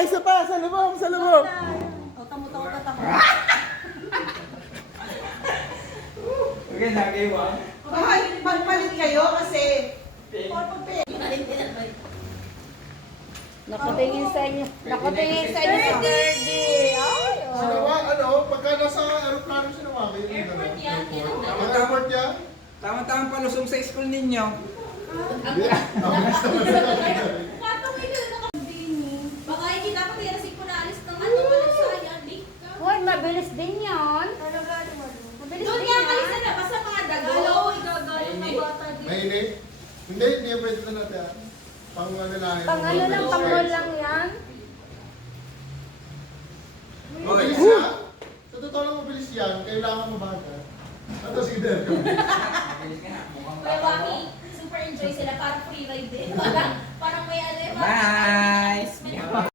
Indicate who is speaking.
Speaker 1: Ay, isa so, pa, sa lubong, sa lubong. <noises Assassins Ep.
Speaker 2: Pizza> okay, nagay mo ah.
Speaker 3: Magpalit kayo kasi...
Speaker 4: Nakatingin sa inyo. Nakatingin sa inyo. Birdie!
Speaker 5: Sinawa, ano? Pagka nasa aeroplano sinawa kayo.
Speaker 6: Airport yan.
Speaker 5: Airport yan. Tama-tama palusong sa school ninyo. Ang
Speaker 6: gusto mo sa inyo kita ko kaya si Kunalis naman. Ito pala sa ayan. Late
Speaker 4: ka. Uy, mabilis din yan. Mabilis Doon niya,
Speaker 6: kalis na na. Basta mga dagalo.
Speaker 7: Oo, dagalo. May, may, may, -e?
Speaker 5: may -e? hindi. Hindi, hindi yung pwede na natin. Pang ano na lang.
Speaker 4: Pang ano lang, pang mall lang yan.
Speaker 5: Pwede. Mabilis na. Sa totoo lang mabilis yan, kailangan mabaga. Ato si Der. Mabilis
Speaker 6: ka, na. Mukhang Super enjoy sila. Parang free ride din. Parang, parang may ano
Speaker 1: yung... Bye!